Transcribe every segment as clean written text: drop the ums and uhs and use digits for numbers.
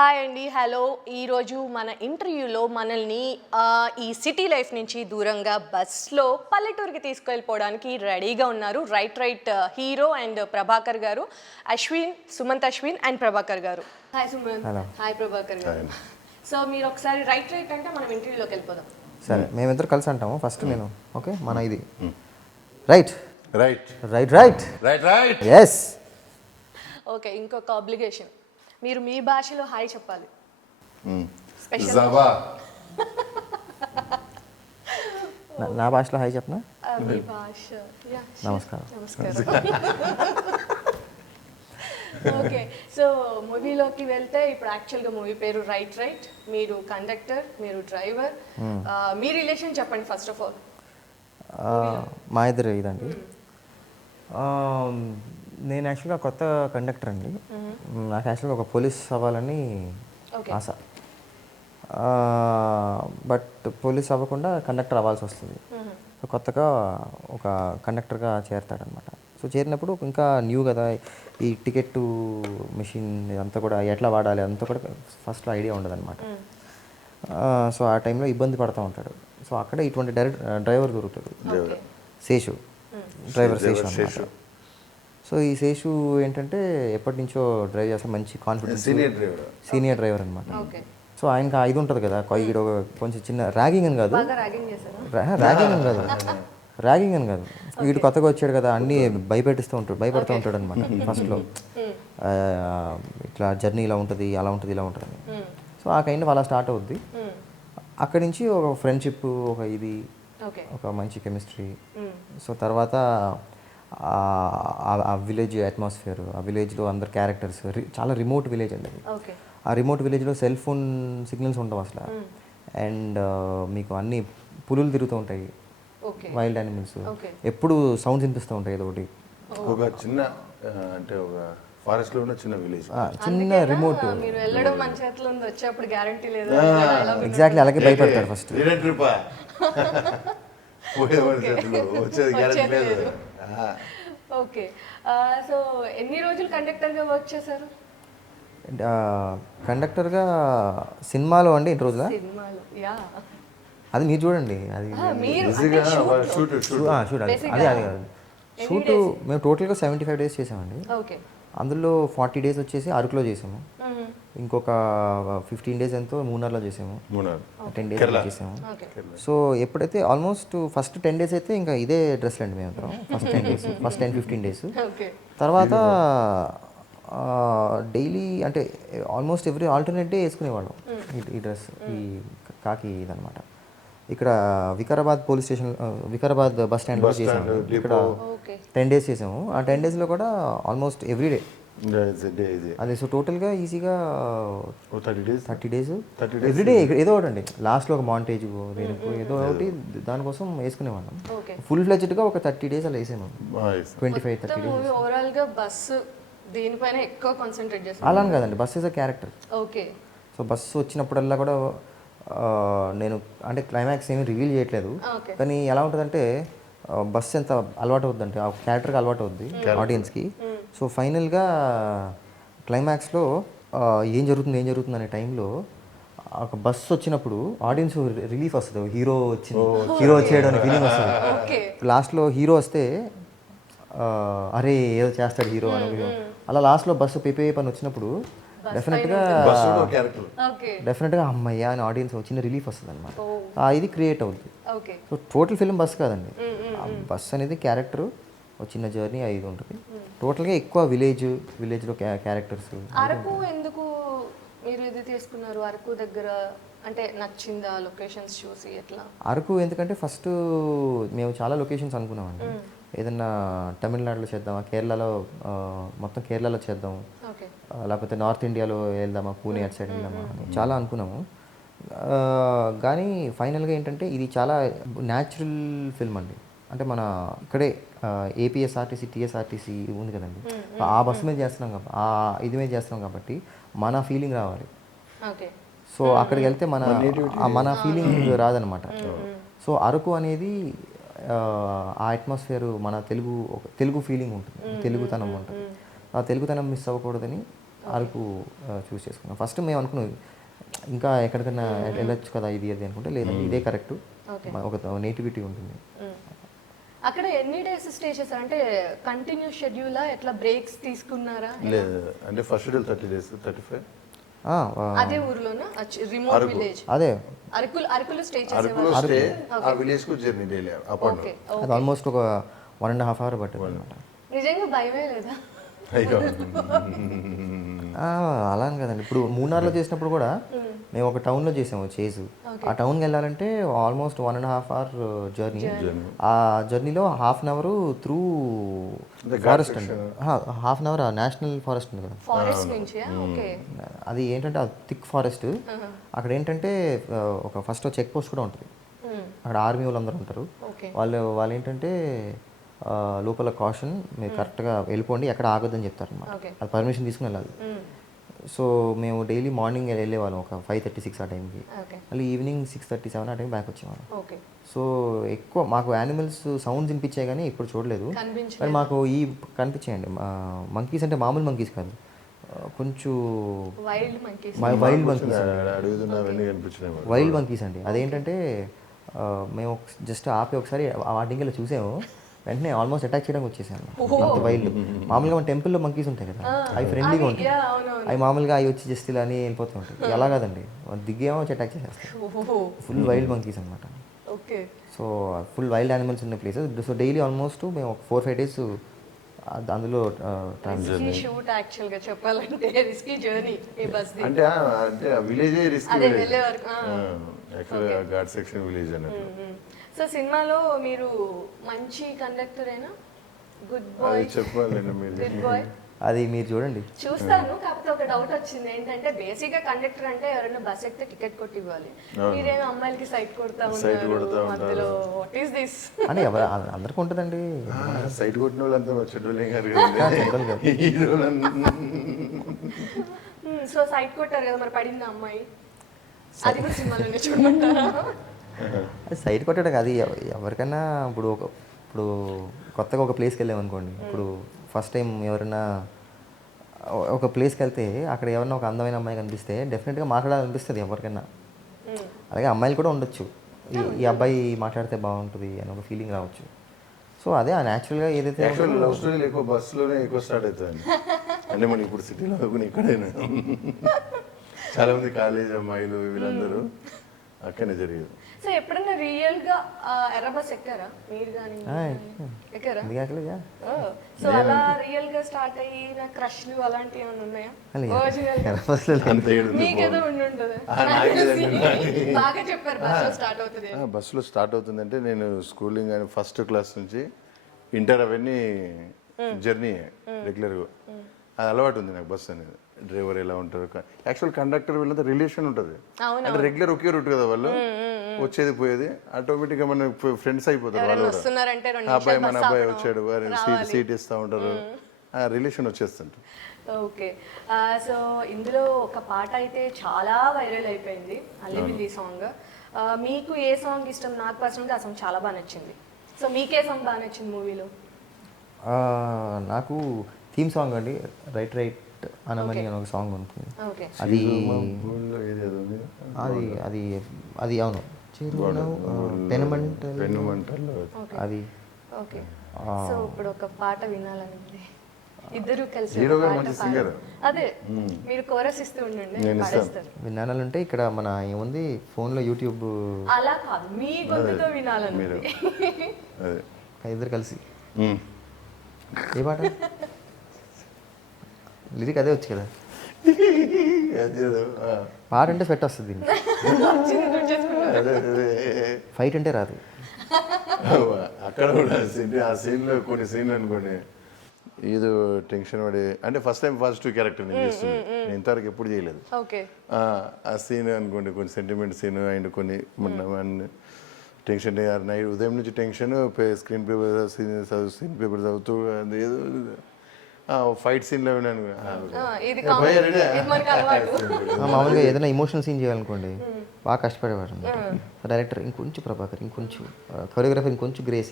Hi అండి, hello. ఈరోజు మన ఇంటర్వ్యూలో మనల్ని ఈ సిటీ లైఫ్ నుంచి దూరంగా బస్లో పల్లెటూరికి తీసుకెళ్ళిపోవడానికి రెడీగా ఉన్నారు రైట్ హీరో అండ్ ప్రభాకర్ గారు, సుమంత్ అశ్విన్ అండ్ ప్రభాకర్ గారు. హాయ్ సుమంత్. హాయ్ ప్రభాకర్ గారు. సో మీరు ఒకసారి రైట్ అంటే మనం ఇంటర్వ్యూలోకి వెళ్ళిపోదాం. సరే, మేమిద్దరు కలిసి అంటాము ఫస్ట్. నేను ఓకే, మన ఇది right right right right right right yes. Okay, ఇంకొక ఆబ్లిగేషన్, మీరు మీ భాషలో హాయ్ చెప్పాలి. స్పెషల్ జబా నా భాషలో హాయ్ చెప్పనా? మీ భాష. నమస్కారం. ఓకే, సో మూవీలోకి వెళ్తే ఇప్పుడు యాక్చువల్గా మూవీ పేరు రైట్. మీరు కండక్టర్, మీరు డ్రైవర్. మీ రిలేషన్ చెప్పండి ఫస్ట్ ఆఫ్ ఆల్. మా ఇద్దరు ఇదండి. నేను యాక్చువల్గా కొత్త కండక్టర్ అండి. నాకు యాక్చువల్గా ఒక పోలీస్ అవ్వాలని ఆశ. బట్ పోలీస్ అవ్వకుండా కండక్టర్ అవ్వాల్సి వస్తుంది. సో కొత్తగా ఒక కండక్టర్గా చేరతాడనమాట. సో చేరినప్పుడు ఇంకా న్యూ కదా, ఈ టికెట్ మెషిన్ అంతా కూడా ఎట్లా వాడాలి అంతా కూడా ఫస్ట్లో ఐడియా ఉండదన్నమాట. సో ఆ టైంలో ఇబ్బంది పడుతూ ఉంటాడు. సో అక్కడ ఇటువంటి డ్రైవర్ దొరుకుతాడు, శేషు. డ్రైవర్ శేషు అన్నమాట. సో ఈ శేషు ఏంటంటే ఎప్పటి నుంచో డ్రైవ్ చేస్తే మంచి కాన్ఫిడెన్స్, సీనియర్ డ్రైవర్ అనమాట. సో ఆయనకి ఇది ఉంటుంది కదా, కొంచెం చిన్న ర్యాగింగ్ అని కాదు, ర్యాగింగ్ అని కాదు, వీడు కొత్తగా వచ్చాడు కదా అన్నీ భయపెడుతూ ఉంటాడు అనమాట ఫస్ట్లో. ఇట్లా జర్నీ ఇలా ఉంటుంది, అలా ఉంటుంది, ఇలా ఉంటుంది అని. సో ఆ కైండ్ అలా స్టార్ట్ అవుద్ది. అక్కడి నుంచి ఒక ఫ్రెండ్షిప్, ఒక మంచి కెమిస్ట్రీ. సో తర్వాత ఆ విలేజ్ అట్మాస్ఫియర్, ఆ విలేజ్లో అందరు క్యారెక్టర్స్, చాలా రిమోట్ విలేజ్ అండి అది. ఆ రిమోట్ విలేజ్లో సెల్ ఫోన్ సిగ్నల్స్ ఉండవు అసలు. అండ్ మీకు అన్ని పులులు తిరుగుతూ ఉంటాయి, వైల్డ్ యానిమల్స్, ఎప్పుడు సౌండ్స్ వినిపిస్తూ ఉంటాయి. ఏదో ఒకటి ఒక చిన్న అంటే ఒక ఫారెస్ట్ లో ఉన్న చిన్న విలేజ్, చిన్న రిమోట్. ఎగ్జాక్ట్లీ అలాగే భయపడతాడు ఫస్ట్. ఓకే, సో ఎన్ని రోజులు కండక్టర్గా వర్క్ చేశారు? కండక్టర్గా సినిమాలో అండి 8 రోజులా? అది మీరు చూడండి, అది షూట్ మేము టోటల్గా 75 days చేసామండి. అందులో 40 days వచ్చేసి అరకులో చేసాము, ఇంకొక 15 days ఎంతో మూనార్లో చేసాము, 10 days చేసాము. సో ఎప్పుడైతే ఆల్మోస్ట్ ఫస్ట్ 10 days అయితే ఇంకా ఇదే డ్రెస్లు అండి మేము అందరం. First 10-15 days. తర్వాత డైలీ అంటే ఆల్మోస్ట్ ఎవ్రీ ఆల్టర్నేట్ డే వేసుకునేవాళ్ళం ఈ డ్రెస్, ఈ కాకి ఇదనమాట. ఇక్కడ Vikarabad police station, Vikarabad bus స్టాండ్లో చేసాము. ఇక్కడ 10 days చేసాము. ఆ 10 daysలో కూడా ఆల్మోస్ట్ ఎవ్రీడే అదే. సో టోటల్గా ఈజీగా 30 days ఎవ్రీడే ఏదో ఒకటి అండి. లాస్ట్లో ఒక మాంటేజ్ ఏదో ఒకటి దానికోసం వేసుకునేవాళ్ళం. ఫుల్ ఫ్లెడ్జ్డ్గా ఒక 30 days అలా వేసాము. 25-30 days. ఓవరాల్గా బస్సు దీనిపైన ఎక్కువ కాన్సన్ట్రేట్ చేస్తాను. అలా అని కాదండి, bus is a character. Okay. So bus వచ్చినప్పుడల్లా కూడా నేను అంటే క్లైమాక్స్ ఏమీ రివీల్ చేయట్లేదు, కానీ ఎలా ఉంటుందంటే బస్సు ఎంత అలవాటు అవుద్దంటే ఆ క్యారెక్టర్కి అలవాటు అవుద్ది ఆడియన్స్కి. సో ఫైనల్గా క్లైమాక్స్లో ఏం జరుగుతుంది అనే టైంలో ఒక బస్సు వచ్చినప్పుడు ఆడియన్స్ రిలీఫ్ వస్తుంది, హీరో వచ్చేయడం అనే ఫీలింగ్ వస్తుంది. లాస్ట్లో హీరో వస్తే అరే ఏదో చేస్తాడు హీరో అని. అలా లాస్ట్లో బస్సు పేపే పని వచ్చినప్పుడు డెఫినెట్గా అమ్మయ్య అని ఆడియన్స్ చిన్న రిలీఫ్ వస్తుంది అనమాట. ఇది క్రియేట్ అవుతుంది. సో టోటల్ ఫిల్మ్ బస్ కాదండి, బస్ అనేది క్యారెక్టర్, ఒక చిన్న జర్నీ ఇది ఉంటుంది. టోటల్గా ఎక్కువ విలేజ్లో క్యారెక్టర్స్. అరకు ఎందుకు మీరు ఇది తీసుకున్నారు? అరకు దగ్గర అంటే నచ్చిందా లొకేషన్స్ చూసి ఎట్లా? అరకు ఎందుకంటే ఫస్ట్ మేము చాలా లొకేషన్స్ అనుకున్నామండి. ఏదన్నా తమిళనాడులో చేద్దామా, కేరళలో మొత్తం కేరళలో చేద్దాం, లేకపోతే నార్త్ ఇండియాలో వెళ్దామా, పూణే అటు సైడ్ వెళ్దామా అని చాలా అనుకున్నాము. కానీ ఫైనల్గా ఏంటంటే ఇది చాలా న్యాచురల్ ఫిల్మ్ అండి. అంటే మన ఇక్కడే ఏపీఎస్ఆర్టీసీ, టీఎస్ఆర్టీసీ ఉంది కదండి, ఆ బస్సు మీద చేస్తున్నాం కాబట్టి, ఆ ఇది మీద చేస్తున్నాం కాబట్టి మన ఫీలింగ్ రావాలి. సో అక్కడికి వెళ్తే మన ఫీలింగ్ రాదనమాట. సో అరకు అనేది ఆ అట్మాస్ఫియర్ మన తెలుగు ఫీలింగ్ ఉంటుంది, తెలుగుతనం ఉంటుంది. ఆ తెలుగుతనం మిస్ అవ్వకూడదని అరకు చూస్ చేసుకున్నాం. ఫస్ట్ మేము అనుకున్నాం ఇంకా ఎక్కడికైనా వెళ్ళొచ్చు కదా ఇది అది అనుకుంటే లేదండి ఇదే కరెక్ట్, ఒక నేటివిటీ ఉంటుంది. అక్కడ ఎన్ని డేస్ స్టే చేశారు? అంటే కంటిన్యూస్ షెడ్యూలా, ఎట్లా బ్రేక్స్ తీసుకున్నారా? లేదు అంటే ఫస్ట్ షెడ్యూల్ 30 days 35. అదే ఊర్లోనా? రిమోట్ విలేజ్ అదే అరకులో స్టే అరకులో చేసేవారు. స్టే, ఆ విలేజ్ కు journey daily up and okay. అది ఆల్మోస్ట్ ఒక 1.5 hour పట్టింది అనమాట. నిజంగా భయమే లేదా? అయ్యో అలా అని కదండి, ఇప్పుడు మూన్నార్లో చేసినప్పుడు కూడా మేము ఒక టౌన్లో చేసాము చేసు. ఆ టౌన్కి వెళ్ళాలంటే ఆల్మోస్ట్ 1.5 hour జర్నీ. ఆ జర్నీలో 1/2 hour త్రూ ఫారెస్ట్ అండి, 1/2 hour నేషనల్ ఫారెస్ట్ ఉంది కదా, ఫారెస్ట్ నుంచి. ఓకే. అది ఏంటంటే థిక్ ఫారెస్ట్. అక్కడ ఏంటంటే ఒక ఫస్ట్ చెక్ పోస్ట్ కూడా ఉంటుంది. అక్కడ ఆర్మీ వాళ్ళందరూ ఉంటారు. వాళ్ళు ఏంటంటే లోపల కాషన్, మీరు కరెక్ట్గా వెళ్ళిపోండి, ఎక్కడ ఆగొద్దని చెప్తారు అన్నమాట. అది పర్మిషన్ తీసుకుని వెళ్ళాలి. సో మేము డైలీ మార్నింగ్ వెళ్ళేవాళ్ళం ఒక 5:36 ఆ టైంకి, మళ్ళీ ఈవినింగ్ 6:37 ఆ టైం బ్యాక్ వచ్చేవాళ్ళం. సో ఎక్కువ మాకు యానిమల్స్ సౌండ్స్ వినిపించాయి కానీ ఇప్పుడు చూడలేదు. కానీ మాకు కనిపించాయండి మంకీస్, అంటే మామూలు మంకీస్ కాదు, కొంచెం వైల్డ్ మంకీస్ అండి. అదేంటంటే మేము జస్ట్ ఆపి ఒకసారి వాటికి చూసాము, వెంటనే ఆల్మోస్ట్ అటాక్ చేయడానికి వచ్చేసాను. అంత వైల్డ్. మామూలుగా మన టెంపుల్లో మంకీస్ ఉంటాయి కదా, అవి ఫ్రెండ్లీగా ఉంటాయి, అవి మామూలుగా అవి వచ్చి జస్ట్ ఇలా అని వెళ్ళిపోతూ ఉంటాయి. ఎలా కాదండి, దిగేమో వచ్చి అటాక్ చేసేస్తాయి. ఫుల్ వైల్డ్ మంకీస్ అనమాట. సో ఫుల్ వైల్డ్ యానిమల్స్ ఉన్న ప్లేసెస్. సో డైలీ ఆల్మోస్ట్ మేము ఒక 4-5 days అందులో షూట్. యాక్చువల్గా చెప్పాలంటే రిస్కీ జర్నీ ఈ బస్ ది. అంటే విలేజే రిస్కీ అదే వెళ్ళే వరకు. యాక్చువల్గా ఘాట్ సెక్షన్ విలేజ్ అన్నట్టు. సో సినిమాలో మీరు మంచి కండక్టరేనా? గుడ్ బాయ్ అది చెప్పాలండి మీరు. గుడ్ బాయ్ అది మీరు చూడండి. చూస్తాను. కాకపోతే ఒక డౌట్ వచ్చింది ఏంటంటే, బేసిక్ గా కండక్టర్ అంటే ఎవరైనా బస్ ఎక్కితే టికెట్ కొట్టి ఇవ్వాలి, మీరేమో అమ్మాయిలకి సైట్ కొడతా ఉన్నారు మధ్యలో. What is this? అంటే అందరికీ ఉంటుందండి. సైట్ కొట్టిన వాళ్ళంతా చెడ్డోళ్ళే గారు. సో సైట్ కొట్టారు కదా, మరి పడింది అమ్మాయి, అది కూడా సినిమాలోనే చూడమంటారా? సైట్ కొట్టడం అది ఎవరికైనా. ఇప్పుడు కొత్తగా ఒక ప్లేస్కి వెళ్ళామనుకోండి, ఇప్పుడు ఫస్ట్ టైం ఎవరైనా ఒక ప్లేస్కి వెళ్తే అక్కడ ఎవరైనా ఒక అందమైన అమ్మాయి కనిపిస్తే డెఫినెట్గా మాట్లాడాలనిపిస్తుంది ఎవరికైనా. అలాగే అమ్మాయిలు కూడా ఉండొచ్చు, ఈ అబ్బాయి మాట్లాడితే బాగుంటుంది అని ఒక ఫీలింగ్ రావచ్చు. సో అదే న్యాచురల్గా ఏదైతే లవ్ స్టోరీలు ఎక్కువ బస్సులోనే ఎక్కువ స్టార్ట్ అవుతుంది. అంటే మనం ఇప్పుడు సిటీలో ఎక్కడైనా చాలా మంది కాలేజ్ అమ్మాయిలు వీళ్ళందరూ అక్కడనే జరిగేది. సో ఎప్పుడన్నా రియల్ గా ఎర్ర బస్ ఎక్కారా మీరు? కానీ ఎక్కారా? సో అలా రియల్ గా స్టార్ట్ అయిన క్రష్లు అలాంటివి ఏమైనా ఉన్నాయా? మీకేదో ఉండి ఉంటుంది. బాగా చెప్పారు బస్సులో స్టార్ట్ అవుతుంది. బస్సులో స్టార్ట్ అవుతుంది అంటే నేను స్కూలింగ్ అని ఫస్ట్ క్లాస్ నుంచి ఇంటర్ అవన్నీ జర్నీ రెగ్యులర్గా. అది అలవాటు ఉంది నాకు బస్సు అనేది. డ్రైవర్ ఎలా ఉంటారు, యాక్చువల్ కండక్టర్ వీళ్ళంతా రిలేషన్ ఉంటుంది. అంటే రెగ్యులర్ ఒకే రూట్ కదా, వాళ్ళు వచ్చేది పోయేది, ఆటోమేటిక్గా మన ఫ్రెండ్స్ అయిపోతారు. వాళ్ళు అబ్బాయి మన అబ్బాయి వచ్చాడు, సీట్ ఇస్తూ ఉంటారు, ఆ రిలేషన్ వచ్చేస్తుంటారు. ఓకే. సో ఇందులో ఒక పాట అయితే చాలా వైరల్ అయిపోయింది, అల్లిబిల్లి సాంగ్. మీకు ఏ సాంగ్ ఇష్టం? నాకు పర్సనల్గా ఆ సాంగ్ చాలా బాగా నచ్చింది. సో మీకే సాంగ్ బాగా నచ్చింది మూవీలో? నాకు థీమ్ సాంగ్ అండి, రైట్ రైట్ అనమని అని ఒక సాంగ్ ఉంటుంది. అది అది అది అవును, అది. సో ఇప్పుడు ఒక పాట వినాలని ఇద్దరు కలిసి అదే మీరు కోరస్ ఇస్తూ ఉండండి, వినాలంటే ఇక్కడ మన ఏముంది ఫోన్లో యూట్యూబ్. అలా కాదు, మీ గొంతుతో వినాలని ఇద్దరు కలిసి. ఏ పాట? లిరిక్ అదే వచ్చు కదా, పాట అంటే స్వెట్ వస్తుంది, ఫైట్ అంటే రాదు. అక్కడ కూడా ఆ సీన్లో కొన్ని సీన్లు అనుకోండి ఏదో టెన్షన్ పడి, అంటే ఫస్ట్ టైం ఫస్ట్ క్యారెక్టర్ నేను చేస్తుంది, నేను ఇంతవరకు ఎప్పుడు చేయలేదు. ఆ సీన్ అనుకోండి, కొన్ని సెంటిమెంట్ సీన్ అండ్ కొన్ని టెన్షన్ నైట్ ఉదయం నుంచి tension, screen paper screen paper చదువుతూ ఏదో ఫైట్ సీన్లో విన్నాను. మామూలుగా ఏదైనా ఎమోషనల్ సీన్ చేయాలనుకోండి బాగా కష్టపడేవాడు డైరెక్టర్, ఇంకొంచెం ప్రభాకర్, ఇంకొంచెం కొరియోగ్రఫీ, ఇంకొంచెం గ్రేస్.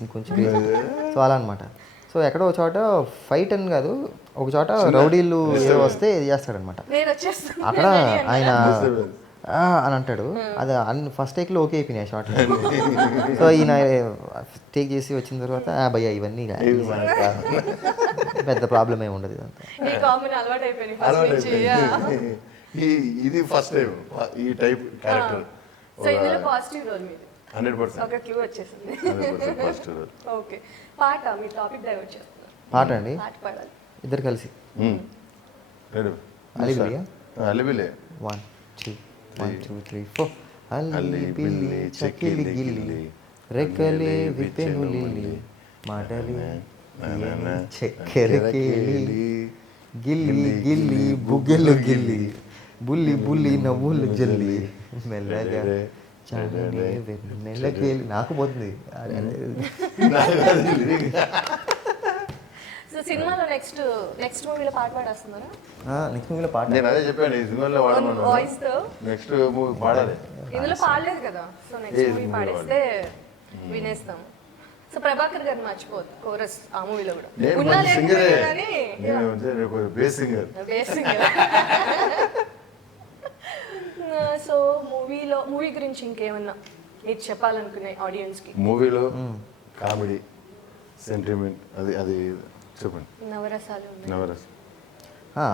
సో అలా అనమాట. సో ఎక్కడో ఒక చోట ఫైట్ అని కాదు, ఒక చోట రౌడీలు ఏదో వస్తే ఇది చేస్తాడనమాట. నేను వచ్చేస్తాను అక్కడ ఆయన అని అంటాడు. అది ఫస్ట్ టేక్లో ఓకే అయిపోయినాయి షార్ట్. సో ఈయన టేక్ చేసి వచ్చిన తర్వాత భయ్యా ఇవన్నీ పెద్ద ప్రాబ్లం ఏమి ఉండదు ఇదంతా. ఈ కాంబినేషన్ అలవాటు అయిపోయింది ఫస్ట్ నుంచి. ఇది ఫస్ట్ టైం ఈ టైప్ క్యారెక్టర్. సో ఇందులో పాజిటివ్ రోల్ మీది 100%. ఒక క్లూ వచ్చేసింది. 100% పాజిటివ్ రోల్. ఓకే, పాట మీ టాపిక్ డైవర్ట్ చేస్తున్నారు. పాట అండి, పాట పాడాలి ఇద్దరు కలిసి. రెడీ? అలిబిలియా? అలిబిలే. 1 2 1 2 3 4. అల్లి బిల్లి చకిలి గిల్లి రెక్కలే విప్పెను లిల్లి మాటలే చక్కెర కేలి గిల్లి గిల్లి బుగ్గెలు గిల్లి బుల్లి బుల్లి నవ్వులు జల్లి మెల్లగా చాలనే వెన్నెలకేలి. నాకు పోతుంది. సో సినిమాలో నెక్స్ట్ మూవీలో పాట పాడేస్తున్నారా? నెక్స్ట్ మూవీలో పాట నేను అదే చెప్పాను, ఈ సినిమాలో వాడమన్నాను. వాయిస్ తో నెక్స్ట్ మూవీ పాడాలి. ఇందులో పాడలేదు కదా, సో నెక్స్ట్ మూవీ పాడేస్తే వినేస్తాం. సో ప్రభాకర్ గారు మర్చిపోదు కోరస్ ఆ మూవీలో కూడా. నేను ఉన్నా మంచి సింగరే, లేకపోయినా కానీ నేను base singer. Basic. So movie గురించి ఇంకేమన్నా మీరు చెప్పాలనుకునే ఆడియన్స్ కి? మూవీలో కామెడీ, సెంటిమెంట్, అది చెప్పండి. నవరసాలు ఉన్నాయి. నవరస్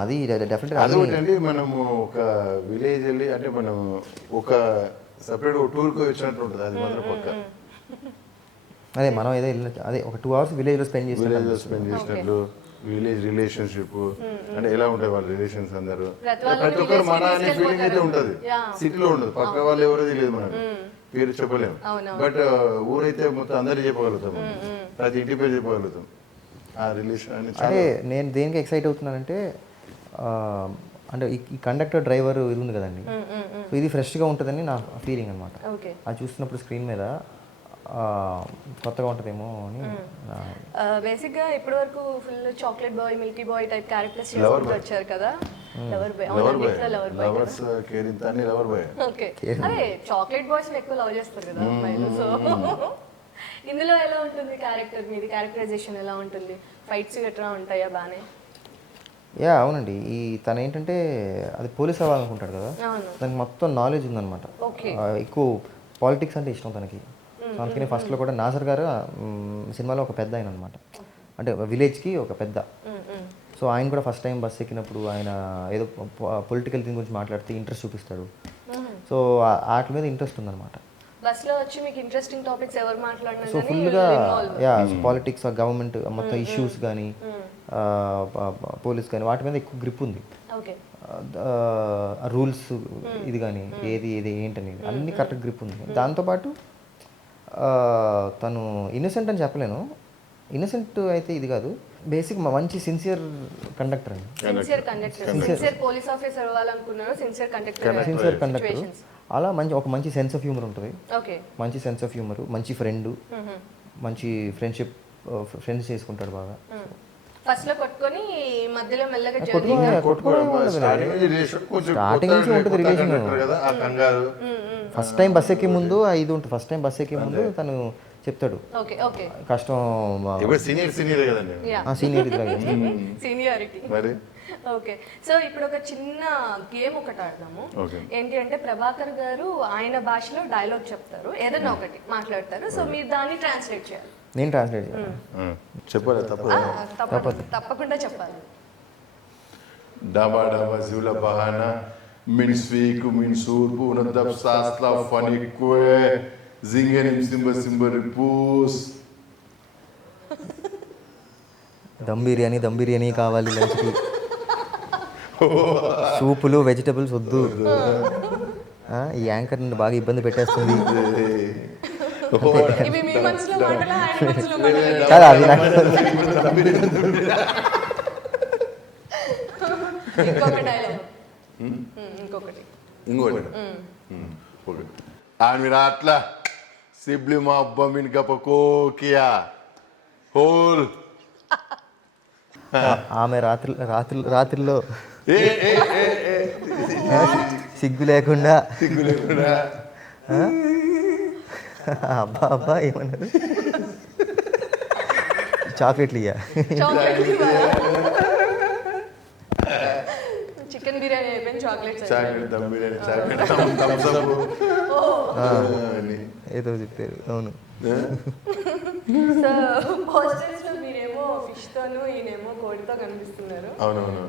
అది డెఫినెట్గా. అది ఒకటండి, మనము ఒక విలేజ్ వెళ్ళి అంటే మనం ఒక సపరేట్ టూర్కి వచ్చినట్టు ఉంటుంది. అది మాత్రం పక్క. అదే మనం ఏదో అదే ఒక 2 hours విలేజ్లో స్పెండ్ చేసి విలేజ్లో స్పెండ్ చేసినట్లు, విలేజ్ రిలేషన్షిప్ అంటే ఎలా ఉంటాయి వాళ్ళ రిలేషన్స్ అందరూ. ప్రతి ఒక్కరు మన అనే ఫీలింగ్ అయితే ఉంటుంది. సిటీలో ఉండదు, పక్క వాళ్ళు ఎవరో తెలియదు మనకు, పేరు చెప్పలేము. బట్ ఊరైతే మొత్తం అందరికీ చెప్పగలుగుతాం, ప్రతి ఇంటి పేరు చెప్పగలుగుతాం. ఆ రిలేషన్ అంటే నేను దేనికి ఎక్సైట్ అవుతున్నానంటే అంటే ఈ కండక్టర్ డ్రైవర్ ఇది ఉంది కదండి, సో ఇది ఫ్రెష్గా ఉంటుందని నా ఫీలింగ్ అనమాట. అది చూస్తున్నప్పుడు స్క్రీన్ మీద కొత్తగా ఉంటుందేమో అని. బేసిక్గా ఇప్పటి వరకు full chocolate boy, Milky bye type characters వచ్చారు కదా. లవర్ బాయ్, లవర్స్ కేరింత అని లవర్ బాయ్. ఓకే, అదే చాక్లెట్ బాయ్స్ ఎక్కువ లవ్ చేస్తారు కదా అమ్మాయిలు. సో ఇందులో ఎలా ఉంటుంది క్యారెక్టర్ మీది? క్యారెక్టరైజేషన్ ఎలా ఉంటుంది? ఫైట్స్ గట్రా ఉంటాయా బానే? అవునండి. తను ఏంటంటే అది పోలీస్ అవ్వాలనుకుంటాడు కదా, దానికి మొత్తం నాలెడ్జ్ ఉందన్నమాట. ఎక్కువ పాలిటిక్స్ అంటే ఇష్టం తనకి. సో అందుకని ఫస్ట్లో కూడా నాసర్ గారు సినిమాలో ఒక పెద్ద ఆయన అనమాట, అంటే విలేజ్కి ఒక పెద్ద. సో ఆయన కూడా ఫస్ట్ టైం బస్ ఎక్కినప్పుడు ఆయన ఏదో పొలిటికల్ థింగ్ గురించి మాట్లాడితే ఇంట్రెస్ట్ చూపిస్తాడు. సో వాటి మీద ఇంట్రెస్ట్ ఉందన్నమాట. బస్లో వచ్చి మీకు ఇంట్రెస్టింగ్ టాపిక్స్ ఎవరు మాట్లాడినా సో ఫుల్గా పాలిటిక్స్, గవర్నమెంట్ మొత్తం ఇష్యూస్ కానీ పోలీస్ కానీ వాటి మీద ఎక్కువ గ్రిప్ ఉంది. రూల్స్ ఇది కానీ ఏది ఏంటనేది అన్ని కరెక్ట్ గ్రిప్ ఉంది. దాంతోపాటు తను ఇన్నోసెంట్ అని చెప్పలేను, ఇన్నోసెంట్ అయితే ఇది కాదు, బేసిక్ మంచి సిన్సియర్ కండక్టర్ అండి. Sincere conductor. అలా మంచి సెన్స్ ఆఫ్ హ్యూమర్ ఉంటుంది, మంచి సెన్స్ ఆఫ్ హ్యూమర్, మంచి ఫ్రెండ్, మంచి ఫ్రెండ్స్ చేసుకుంటాడు బాగా. స్టార్టింగ్ నుంచి ఉంటుంది రిలేషన్. ఫస్ట్ టైం బస్ ఎక్కే ముందు ఇది ఉంటుంది. ఫస్ట్ టైం బస్ ఎక్కే ముందు తను చెప్తాడు కష్టం, సీనియారిటీ. ఓకే, సో ఇప్పుడు ఒక చిన్న గేమ్ ఒకటి ఆడదాము. ఏంటి అంటే ప్రభాకర్ గారు ఆయన భాషలో డైలాగ్ చెప్తారు, ఏదైనా ఒకటి మాట్లాడతారు. సో మీరు దాన్ని ట్రాన్స్లేట్ చేయాలి. నేను ట్రాన్స్లేట్ చెప్పాలి? తప్పకుండా చెప్పాలి. Dama dama zula bahana min sviku min surbu na dab sasla fanikwe zingenim simba ripus. Dum biryani కావాలి లంచ్కి, సూపులు వెజిటబుల్స్ వద్దు, ఈ యాంకర్ నుండి బాగా ఇబ్బంది పెట్టేస్తుంది. చాలా అది నాకు ఇంకోటి మీరు అట్లా సిబ్లి మా అబ్బా మీన్ గపకోకియా హోల్. ఆమె రాత్రిలో సిగ్గు లేకుండా అబ్బా ఏమన్నారు, చాక్లెట్లు ఇయ్యా. చాక్లెట్ చికెన్ బిర్యానీ అయిపోయింది, chocolates chocolate dum biryani, chocolate Thums Up ఏదో చెప్పారు. అవును. సో పోస్టర్స్ లో మీరేమో ఫిష్ తోను ఈయనేమో కోడితో కనిపిస్తున్నారు. అవునవును.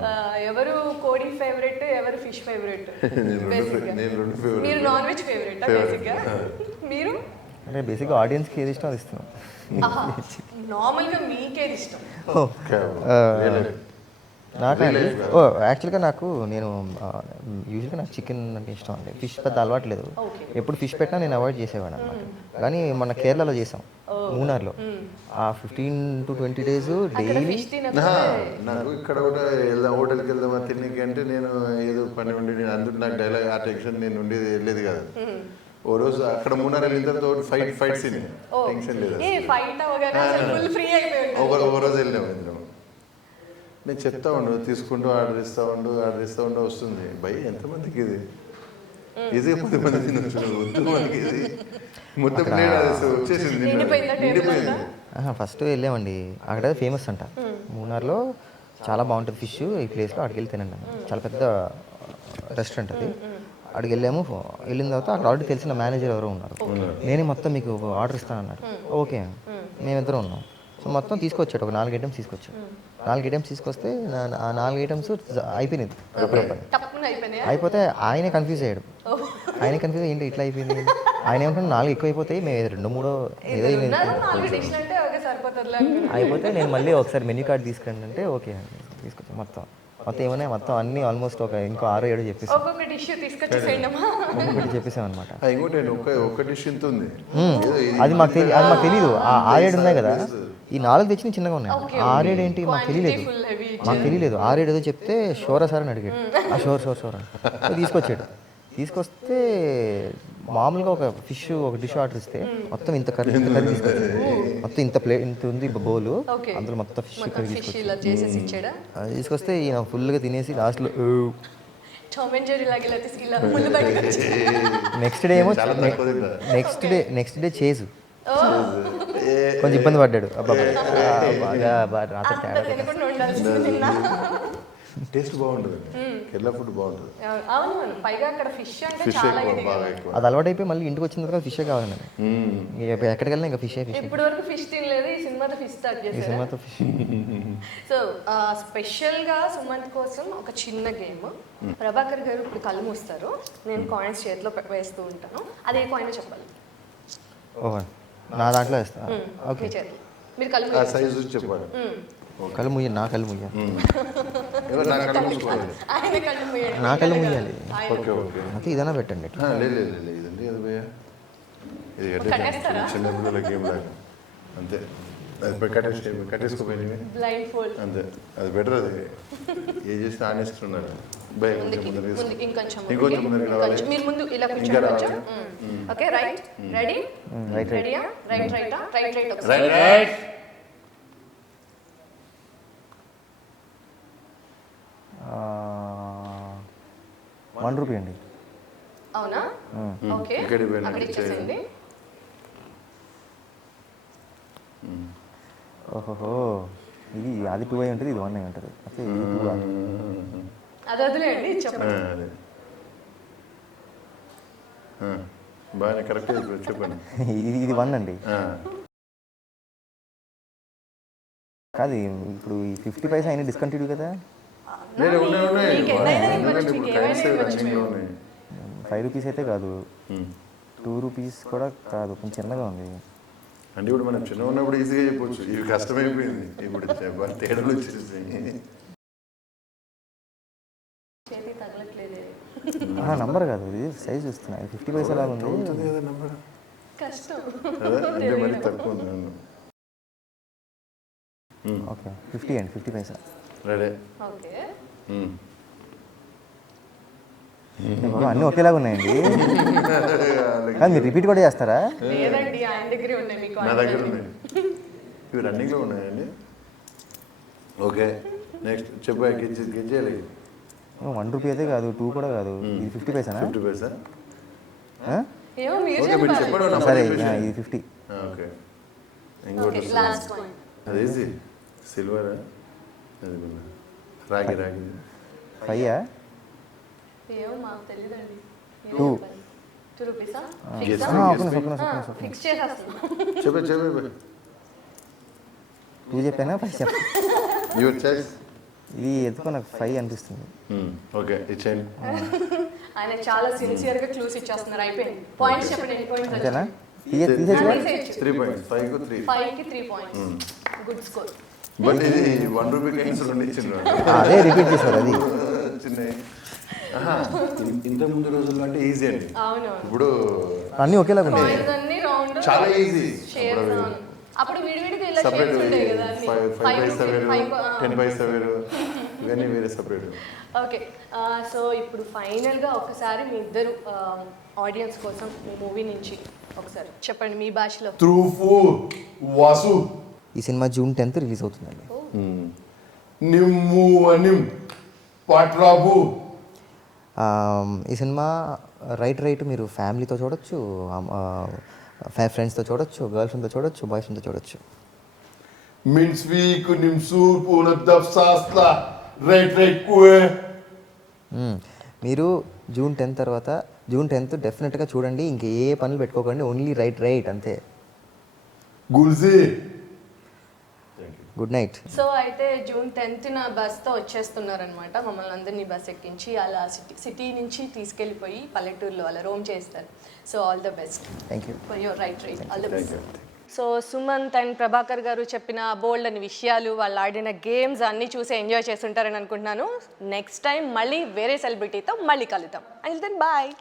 ఎవరు కోడి ఫేవరెట్, ఎవరు ఫిష్ ఫేవరెట్? మీరు నాన్ వెజ్ ఫేవరెట్ బేసిక్ గా? మీరు అంటే బేసిక్గా ఆడియన్స్కి ఏది ఇష్టం అది ఇస్తాం. నార్మల్ గా మీకేది ఇష్టం? నాకండి యాక్చువల్గా నేను యూజువల్గా నాకు చికెన్ అంటే ఇష్టం అండి. ఫిష్ పెద్ద అలవాట్లేదు. ఎప్పుడు ఫిష్ పెట్టినా నేను అవాయిడ్ చేసేవాడు అనమాట. కానీ మన కేరళలో చేసాం, మూనార్లో. ఆ 15 to 20 days డైలీ. నాకు ఇక్కడ కూడా వెళ్దాం, హోటల్కి వెళ్దామా తిన్నకి అంటే నేను ఏదో పని ఉండి నేను అందరూ నాకు డైలాగ్ ఆ టెన్షన్ నేను ఉండేది వెళ్ళేది కాదు. ఓ రోజు అక్కడ మూనార్ వెళ్ళిన తర్వాత ఫైట్ సీన్ టెన్షన్ లేదు. ఒక రోజు వెళ్ళాము. నేను చెప్తా ఉండు, తీసుకుంటూ ఆర్డర్ ఇస్తా ఉండు వస్తుంది. భయ్ ఎంతమందికి ఇది ఈజీగా 10 మంది తినొచ్చు, వద్దు మనకి ఇది మొత్తం వచ్చేసింది, నిండిపోయింది. ఫస్ట్ వెళ్ళామండి, అక్కడ ఫేమస్ అంట మూనార్లో, చాలా బాగుంటుంది ఫిష్. ఈ ప్లేస్లో అక్కడికి వెళ్ళి తినండి, చాలా పెద్ద రెస్టారెంట్ అది. అక్కడికి వెళ్ళాము. వెళ్ళిన తర్వాత అక్కడ ఆల్రెడీ తెలిసిన మేనేజర్ ఎవరో ఉన్నారు. నేనే మొత్తం మీకు ఆర్డర్ ఇస్తాను అన్నారు. ఓకే, మేమిద్దరం ఉన్నాం. సో మొత్తం తీసుకొచ్చాడు, ఒక 4 ఐటమ్స్ తీసుకొచ్చాడు. 4 ఐటమ్స్ తీసుకొస్తే ఆ 4 ఐటమ్స్ అయిపోయినాయి. అయిపోతే ఆయనే కన్ఫ్యూజ్ అయ్యాడు. ఏంటి ఇట్లా అయిపోయింది. ఆయన ఏమంటున్నాడు 4 ఎక్కువ అయిపోతాయి, మేము 2-3 ఏదో అయిపోతే నేను మళ్ళీ ఒకసారి మెన్యూ కార్డ్ తీసుకురండి అంటే ఓకే అండి తీసుకొచ్చాను. మొత్తం ఏమైనా మొత్తం అన్ని ఆల్మోస్ట్ ఇంకో 6-7 చెప్పేసాం. ఒక్కొక్కటి చెప్పేసాం అనమాట. అది మాకు తెలీదు. ఆ 6-7 ఉన్నాయి కదా, ఈ 4 తెచ్చి చిన్నగా ఉన్నాయి. 6-7 ఏంటి మాకు తెలియలేదు. 6-7 ఏదో చెప్తే షోరా సార్ అని అడిగాడు. షోర్ అని తీసుకొస్తే మామూలుగా ఒక ఫిష్ ఒక డిష్ ఆర్డర్ ఇస్తే మొత్తం ఇంత కర్రీ తీసుకొచ్చాడు. మొత్తం ఇంత ఉంది బౌలు, అందులో మొత్తం ఫిష్ కర్రీ తీసుకొస్తే ఈయన ఫుల్గా తినేసి లాస్ట్లో నెక్స్ట్ డే ఏమో నెక్స్ట్ డే చేజు కొంచెం ఇబ్బంది పడ్డాడు. టేస్ట్ బాగుంటుంది, కేరళ ఫుడ్ బాగుంటుంది. అది అలవాటు అయిపోయి మళ్ళీ ఇంటికి వచ్చిన తర్వాత ఫిషే కావాలండి. ఎక్కడికి వెళ్ళినా ఇంకా ఫిష్. ఇప్పుడు వరకు ఫిష్ తినలేదు, ఈ సినిమాతో ఫిష్ స్టార్ట్ చేశారు. ఈ సినిమాతో ఫిష్. సో స్పెషల్ గా సుమంత్ కోసం ఒక చిన్న గేమ్. ప్రభాకర్ గారు ఇప్పుడు కళ్ళు మూస్తారు, నేను కాయిన్స్ చేతిలో వేస్తూ ఉంటాను. అదే కాయిన్ చెప్పాలి. ఓహో, నా దాంట్లో వేస్తా. ఓకే, మీరు కళ్ళు చెప్పాలి. కళ్ళు ముయ్య, నా కళ్ళు ముయ్యాలి. అయితే ఇదైనా పెట్టండి. చిన్నపిల్లల గేమ్ లాగా అంతే, కట్టేసుకోపోయింది అంతే. అది బెటర్, అది ఏం చేసి ఆనేస్తున్నారు. ఇంకొంచెం ముందరికి రావాలి. ₹1 అండి. అవునా? ఓకే, ఓహో, ఇది అది 2 అయి ఉంటుంది, ఇది 1 అయి ఉంటుంది. అది వదిలేయండి, చెప్పండి. బాగా కరెక్ట్ చెప్పండి. ఇది 1 అండి. కాదు, ఇప్పుడు ఈ 50 పైసా అయినా డిస్కంటిన్యూ కదా. ₹5 అయితే కాదు, ₹2 కూడా కాదు, కొంచెం చిన్నగా ఉంది. అంటే ఇప్పుడు మనం చిన్న ఉన్నప్పుడు ఈజీగా చెప్పొచ్చు, ఇవి కష్టమైపోయింది. ఇప్పుడు తేడాలు వచ్చేసి నంబర్ కాదు, ఇది సైజ్ చూస్తున్నా. 50 పైసా లాగా ఉంది. అంటే మరి తక్కువ ఉంది. ఓకే, 50 అండి, 50 పైసా. రెడీ. అన్నీ ఒకేలాగా ఉన్నాయండి. కానీ మీరు రిపీట్ కూడా చేస్తారా? నా దగ్గర ఉన్నాయి, ఇవి రన్నింగ్లో ఉన్నాయండి. ఓకే, నెక్స్ట్ చెప్పా. గెజ్జేయాలి. ₹1 అయితే కాదు, 2 కూడా కాదు, ఇది 50 పైసానా? 50 పైసా. సరే, ఇది 50. ఓకే, ఇంకోటి అది ఈజీ సిల్వర్ అది రాగి రాగి 5 ఏమో మాకు తెలియదండి 2 2 రూపీసా ఫిక్స్ చేసేస్తున్నాం. చెప్పే 2 చెప్పానా 5 చెప్పా యువర్ చాయిస్. ఇది ఎందుకో నాకు 5 అనిపిస్తుంది. ఓకే ఇచ్చేయండి. ఆయన చాలా సిన్సియర్ గా క్లూస్ ఇచ్చేస్తున్నారు. అయిపోయింది. పాయింట్స్ చెప్పండి. ఎన్ని పాయింట్స్ అంతేనా వచ్చాయి? తీసేసి 3 points 5 కు 3. 5 కి 3 పాయింట్స్. Good score. బట్ ఇది 1 రూపీ కైన్స్ రెండు ఇచ్చిండ్రు. అదే రిపీట్ చేశారు అది. చిన్న ఇంత ముందు రోజుల్లో అంటే ఈజీ అండి. అవును. ఇప్పుడు అన్నీ ఒకేలాగా ఉన్నాయి. కాయిన్స్ అన్ని రౌండ్ చాలా ఈజీ. షేర్స్ అవును. అప్పుడు విడివిడిగా ఇలా సపరేట్ షేర్స్ ఉంటాయి కదా 5 పైసా వేరు 10 పైసా వేరు ఇవన్నీ వేరే సపరేట్. ఓకే సో ఇప్పుడు ఫైనల్గా ఒకసారి మీ ఇద్దరు ఆడియన్స్ కోసం మీ మూవీ నుంచి ఒకసారి చెప్పండి మీ భాషలో. త్రూఫు వాసు ఈ సినిమా జూన్ 10th రిలీజ్ అవుతుందండి. నిమ్ము అనిం పట్రాబు. ఈ సినిమా రైట్ మీరు ఫ్యామిలీతో చూడొచ్చు, ఫ్రెండ్స్తో చూడొచ్చు, గర్ల్ ఫ్రెండ్తో చూడొచ్చు, బాయ్ ఫ్రెండ్తో చూడొచ్చు. మిన్స్వీక్ నిమ్సూర్ పూలదఫ్ సాస్లా రైట్ కువే. మీరు జూన్ 10th డెఫినెట్గా చూడండి. ఇంక ఏ పనులు పెట్టుకోకండి, ఓన్లీ రైట్ అంతే. గుల్జీ గుడ్ నైట్. సో అయితే జూన్ 10th బస్తో వచ్చేస్తున్నారనమాట. మమ్మల్ని అందరినీ బస్ ఎక్కించి అలా సిటీ నుంచి తీసుకెళ్ళిపోయి పల్లెటూరులో అలా రోమ్ చేస్తారు. So all the best thank you. For your right all the best. So Sumanth and Prabhakar గారు చెప్పిన బోల్డ్ అని విషయాలు, వాళ్ళు ఆడిన గేమ్స్ అన్నీ చూసి ఎంజాయ్ చేస్తుంటారని అనుకుంటున్నాను. నెక్స్ట్ టైం మళ్ళీ వేరే సెలబ్రిటీతో మళ్ళీ కలుద్దాం. And then bye.